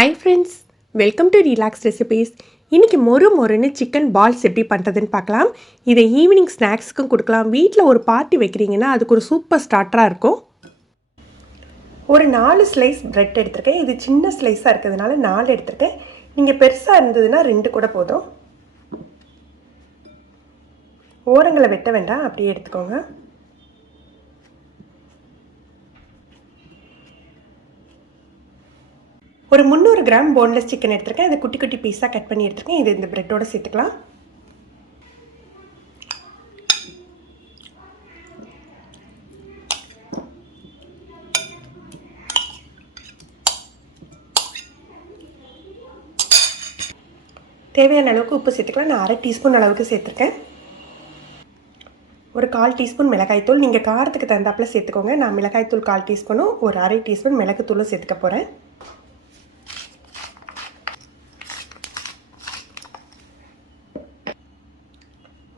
Hi friends, welcome to relax recipes. இன்றைக்கி மொறுன்னு chicken balls எப்படி பண்ணுறதுன்னு பார்க்கலாம். இதை ஈவினிங் ஸ்நாக்ஸுக்கும் கொடுக்கலாம். வீட்டில் ஒரு பார்ட்டி வைக்கிறீங்கன்னா அதுக்கு ஒரு சூப்பர் ஸ்டார்டராக இருக்கும். ஒரு 4 ஸ்லைஸ் ப்ரெட் எடுத்திருக்கேன். இது சின்ன ஸ்லைஸாக இருக்கிறதுனால 4 எடுத்திருக்கேன். நீங்கள் பெருசாக இருந்ததுன்னா 2 கூட போதும். ஓரங்களை வெட்ட வேண்டாம், அப்படியே எடுத்துக்கோங்க. ஒரு 300 கிராம் போன்லெஸ் சிக்கன் எடுத்துருக்கேன். அதை குட்டி குட்டி பீஸாக கட் பண்ணி எடுத்துருக்கேன். இது இந்த ப்ரெட்டோடு சேர்த்துக்கலாம். தேவையான அளவுக்கு உப்பு சேர்த்துக்கலாம். நான் 1/2 டீஸ்பூன் அளவுக்கு சேர்த்துருக்கேன். ஒரு 1/4 டீஸ்பூன் மிளகாய்த்தூள். நீங்கள் காரத்துக்கு தகுந்தாப்பில் சேர்த்துக்கோங்க. நான் மிளகாய்த்தூள் 1/4 டீஸ்பூனும் ஒரு 1/2 டீஸ்பூன் மிளகுத்தூளும் சேர்த்துக்க போகிறேன்.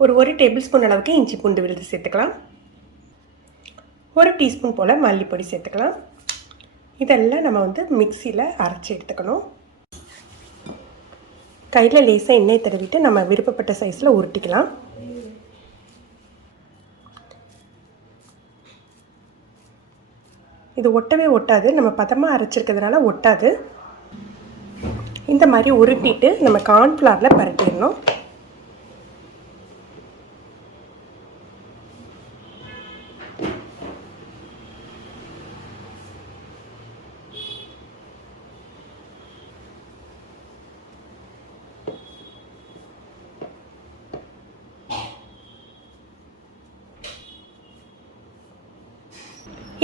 ஒரு 1 டேபிள் ஸ்பூன் அளவுக்கு இஞ்சி பூண்டு விழுது சேர்த்துக்கலாம். 1 டீஸ்பூன் போல் மல்லிப்பொடி சேர்த்துக்கலாம். இதெல்லாம் நம்ம மிக்சியில் அரைச்சி எடுத்துக்கணும். கையில் லேசாக எண்ணெய் தடவிட்டு நம்ம விருப்பப்பட்ட சைஸில் உருட்டிக்கலாம். இது ஒட்டவே ஒட்டாது, நம்ம பதமாக அரைச்சிருக்கிறதுனால ஒட்டாது. இந்த மாதிரி உருட்டிட்டு நம்ம கார்ன்ஃப்ளவரில் பரட்டிடணும்.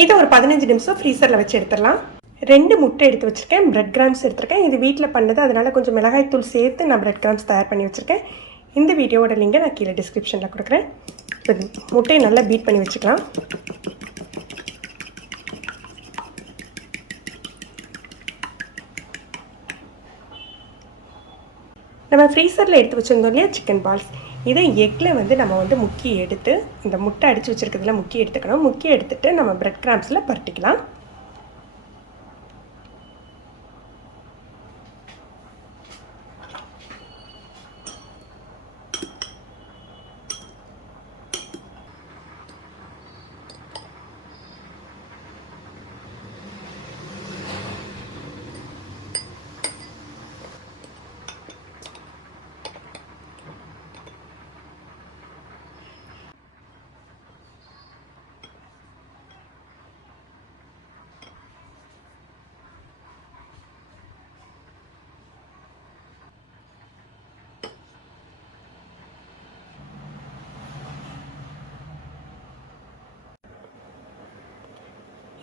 இதை ஒரு 15 நிமிஷம் ஃப்ரீசரில் வச்சு எடுத்துடலாம். 2 முட்டை எடுத்து வச்சுருக்கேன். பிரெட் கிராம்ஸ் எடுத்துருக்கேன். இது வீட்டில் பண்ணது, அதனால் கொஞ்சம் மிளகாய்த்தூள் சேர்த்து நான் பிரெட் கிராம்ஸ் தயார் பண்ணி வச்சுருக்கேன். இந்த வீடியோவோட லிங்கை நான் கீழே டிஸ்கிரிப்ஷனில் கொடுக்குறேன். இப்போ முட்டையை நல்லா பீட் பண்ணி வச்சுக்கலாம். நம்ம ஃப்ரீசரில் எடுத்து வச்சுருந்தோம் இல்லையா சிக்கன் பால்ஸ், இதை எக்கில் நம்ம முக்கி எடுத்து, இந்த முட்டை அடித்து வச்சுருக்கிறதுல முக்கி எடுத்துக்கணும். முக்கி எடுத்துகிட்டு நம்ம பிரெட் கிராம்ஸில் பரட்டிக்கலாம்.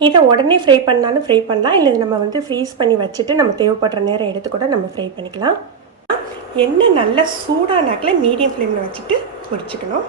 இதை உடனே ஃப்ரை பண்ணாலும் ஃப்ரை பண்ணலாம், இல்லை நம்ம ஃப்ரீஸ் பண்ணி வச்சுட்டு நம்ம தேவைப்படுற நேரம் எடுத்து கூட நம்ம ஃப்ரை பண்ணிக்கலாம். எண்ணெய் நல்லா சூடானாக்கில் மீடியம் ஃப்ளேமில் வச்சுட்டு பொரிச்சுக்கணும்.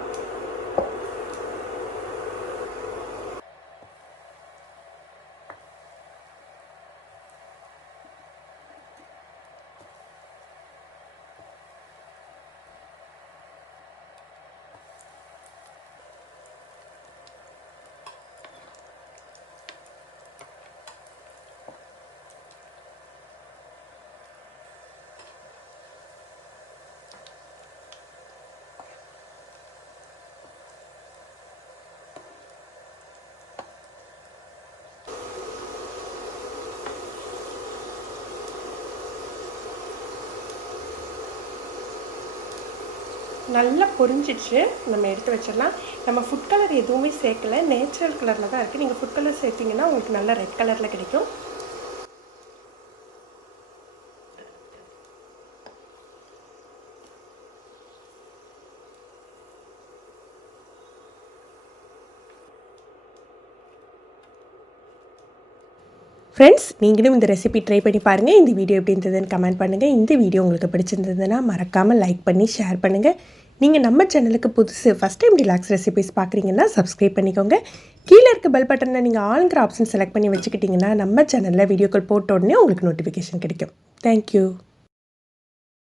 நல்லா பொரிஞ்சிச்சு, நம்ம எடுத்து வச்சிடலாம். நம்ம ஃபுட் கலர் எதுவுமே சேர்க்கலை, நேச்சுரல் கலரில் தான் இருக்குது. நீங்கள் ஃபுட் கலர் சேர்த்திங்கன்னா உங்களுக்கு நல்லா ரெட் கலரில் கிடைக்கும். ஃப்ரெண்ட்ஸ், நீங்களும் இந்த ரெசிபி ட்ரை பண்ணி பாருங்கள். இந்த வீடியோ எப்படி இருந்ததுன்னு கமெண்ட் பண்ணுங்கள். இந்த வீடியோ உங்களுக்கு பிடிச்சிருந்ததுன்னா மறக்காமல் லைக் பண்ணி ஷேர் பண்ணுங்கள். நீங்கள் நம்ம சேனலுக்கு புதுசு ஃபஸ்ட் டைம் ரிலாக்ஸ் ரெசிபிஸ் பார்க்குறீங்கன்னா சப்ஸ்கிரைப் பண்ணிக்கோங்க. கீழே இருக்க பெல் பட்டனை நீங்கள் ஆளுங்கிற ஆப்ஷன் செலக்ட் பண்ணி வச்சுக்கிட்டிங்கன்னா நம்ம சேனலில் வீடியோக்கள் போட்ட உடனே உங்களுக்கு நோட்டிஃபிகேஷன் கிடைக்கும். தேங்க்யூ.